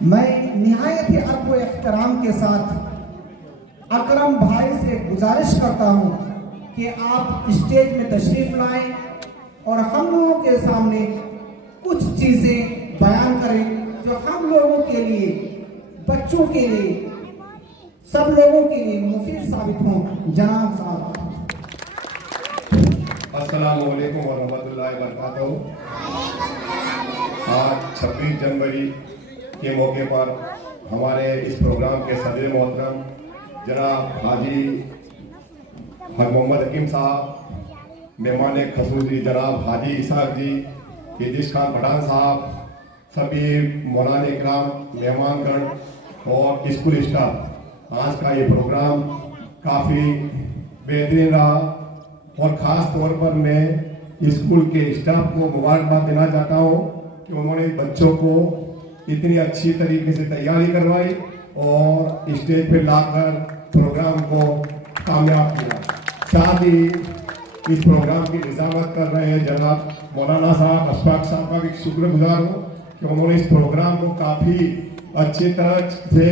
मैं निहायत ही अदब व एहतराम के साथ अकरम भाई से गुजारिश करता हूँ कि आप स्टेज में तशरीफ लाएं और हम लोगों के सामने कुछ चीज़ें बयान करें जो हम लोगों के लिए, बच्चों के लिए, सब लोगों के लिए मुफीद साबित हों। जनाब साहब। अस्सलामु अलैकुम व रहमतुल्लाहि व बरकातहू। आज 26 जनवरी के मौके पर हमारे इस प्रोग्राम के सदर मोहतरम जनाब हाजी मोहम्मद हकीम साहब, मेहमान खसूसी जनाब हाजी इसाक जी, इद्रिस खान पठान साहब, सभी मौलाना इकराम, मेहमानगण और स्कूल स्टाफ, आज का ये प्रोग्राम काफ़ी बेहतरीन रहा और ख़ास तौर पर मैं स्कूल के स्टाफ को मुबारकबाद देना चाहता हूँ कि उन्होंने बच्चों को इतनी अच्छी तरीके से तैयारी करवाई और स्टेज पे लाकर प्रोग्राम को कामयाब किया। साथ ही इस प्रोग्राम की निज़ामत कर रहे हैं जनाब मौलाना साहब, अशफाक साहब का भी शुक्रगुजार हूँ कि उन्होंने इस प्रोग्राम को काफ़ी अच्छी तरह से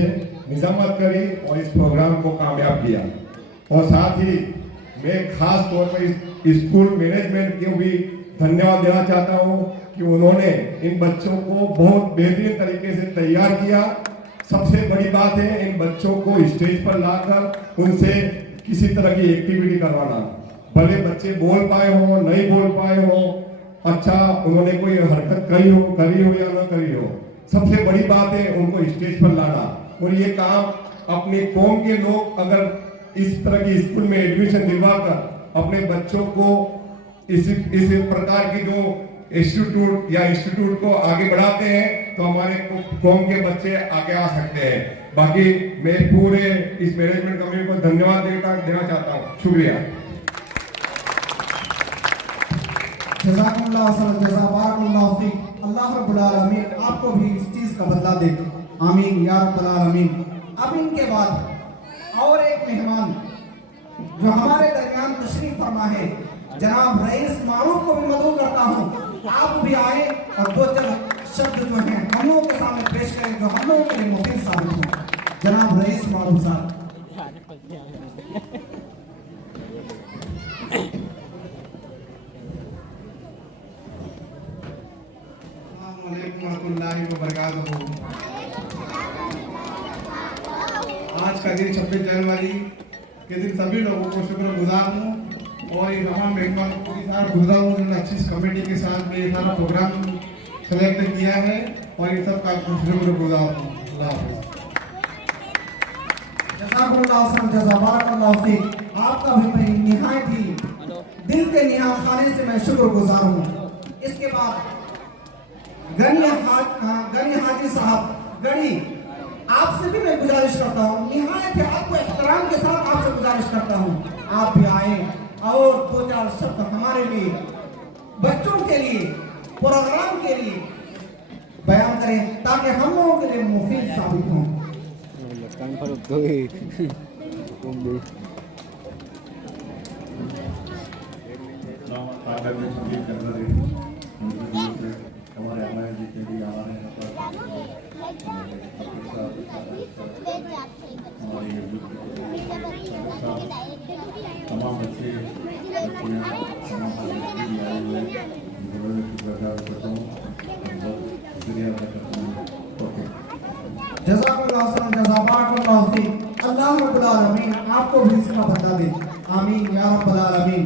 निज़ामत करी और इस प्रोग्राम को कामयाब किया। और साथ ही मैं खास तौर पर इस स्कूल मैनेजमेंट को भी धन्यवाद देना चाहता हूँ कि उन्होंने इन बच्चों को बहुत बेहतरीन तरीके से तैयार किया। सबसे बड़ी बात है इन बच्चों को स्टेज पर लाकर उनसे किसी तरह की एक्टिविटी करवाना, भले बच्चे बोल पाए हो नहीं बोल पाए हो, अच्छा उन्होंने कोई हरकत करी हो या ना करी हो, सबसे बड़ी बात है उनको स्टेज पर लाना। और ये काम अपने कौम के लोग अगर इस तरह की स्कूल में एडमिशन दिलवाकर अपने बच्चों को इस प्रकार की जो इंस्टीट्यूट को आगे बढ़ाते हैं तो हमारे कौम के बच्चे आगे आ सकते हैं। बाकी मैं पूरे इस मैनेजमेंट कमेटी को धन्यवाद देना चाहता हूँ। शुक्रिया। अल्लाह रब्बुल आलमीन आपको भी इस चीज का बदला दे, आमीन या रब्बुल आलमीन। अब इनके बाद और एक मेहमान जो हमारे दरमियान तशरीफ फरमा है, जनाब रईस मारूफ को भी मदऊ करता हूँ, आप भी आए और दो चार शब्द जो हैं हम लोगों के सामने पेश करें जो हम लोगों के लिए मुफीद साबित हो। जनाब रईस मारूफ साहब। आज का दिन 26 जनवरी के दिन सभी लोगों को शुक्रगुजार हूँ और ये तमाम मेहमान को गुजरा हूँ जिन्होंने अच्छी कमेटी के साथ में ये सारा प्रोग्राम सेलेक्ट किया है और इन सब का शुक्रगुजार हूँ। आपका भी मैं निहायत ही दिल के निहा खाने से मैं शुक्रगुजार हूँ। इसके बाद गनी हाजी साहब गढ़ी, आपसे भी मैं गुजारिश करता हूँ, निहायत आपको एहतराम के साथ आपसे गुजारिश करता हूँ आप भी आए और दो चार शब्द हमारे लिए, बच्चों के लिए, प्रोग्राम के लिए बयान करें ताकि हम लोगों के लिए मुफीद साबित हों। तमाम बच्चे अल्लाह रब्बुल आलमीन आपको भी इसका बदला दे, आमीन या रब्बुल आलमीन।